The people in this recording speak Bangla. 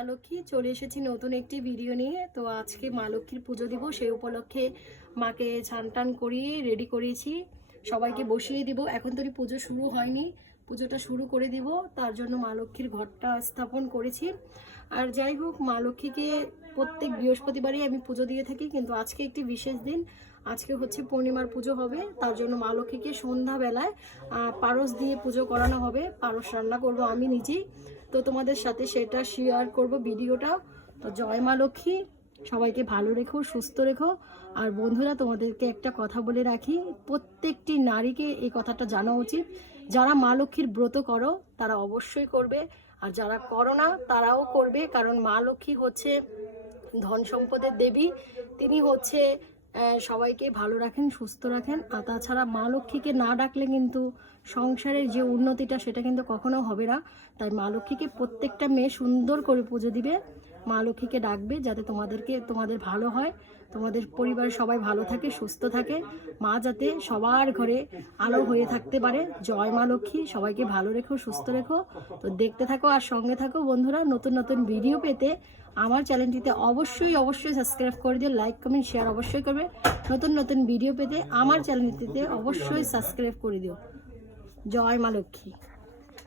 মা লক্ষ্মী চলে এসেছি নতুন একটি ভিডিও নিয়ে। তো আজকে মা লক্ষ্মীর পুজো দিব, সেই উপলক্ষে মাকে ছান টান করিয়ে রেডি করেছি, সবাইকে বসিয়ে দিব। এখন তো পুজো শুরু হয়নি, পুজোটা শুরু করে দিব, তার জন্য মা লক্ষ্মীর ঘরটা স্থাপন করেছি। আর যাই হোক, মা লক্ষ্মীকে প্রত্যেক বৃহস্পতিবারই আমি পুজো দিয়ে থাকি, কিন্তু আজকে একটি বিশেষ দিন, আজকে হচ্ছে পূর্ণিমার পুজো হবে। তার জন্য মা লক্ষ্মীকে সন্ধ্যাবেলায় পারস দিয়ে পুজো করানো হবে। পারস রান্না করব আমি নিজেই, তো তোমাদের সাথে সেটা শেয়ার করব ভিডিওটা। তো জয় মা লক্ষ্মী, সবাইকে ভালো রেখো, সুস্থ রেখো। আর বন্ধুরা, তোমাদেরকে একটা কথা বলে রাখি, প্রত্যেকটি নারীকে এই কথাটা জানা উচিত, যারা মা লক্ষ্মীর ব্রত করো তারা অবশ্যই করবে, আর যারা করো না তারাও করবে। কারণ মা লক্ষ্মী হচ্ছে ধন সম্পদের দেবী, তিনি হচ্ছে সবাইকে ভালো রাখেন, সুস্থ রাখেন। আর তাছাড়া মা লক্ষ্মীকে না ডাকলে কিন্তু সংসারের যে উন্নতিটা সেটা কিন্তু কখনো হবে না। তাই মা লক্ষ্মীকে প্রত্যেকটা মেয়ে সুন্দর করে পুজো দিবে, মা লক্ষ্মীকে ডাকবে, যাতে তোমাদের ভালো হয়, তোমাদের পরিবারের সবাই ভালো থাকে, সুস্থ থাকে, মা যাতে সবার ঘরে আলো হয়ে থাকতে পারে। জয় মা লক্ষ্মী, সবাইকে ভালো রেখো, সুস্থ রেখো। তো দেখতে থাকো আর সঙ্গে থাকো বন্ধুরা। নতুন নতুন ভিডিও পেতে আমার চ্যানেলটিতে অবশ্যই সাবস্ক্রাইব করে দিও, লাইক কমেন্ট শেয়ার অবশ্যই করবে। নতুন নতুন ভিডিও পেতে আমার চ্যানেলটিতে অবশ্যই সাবস্ক্রাইব করে দিও। জয় মা লক্ষ্মী।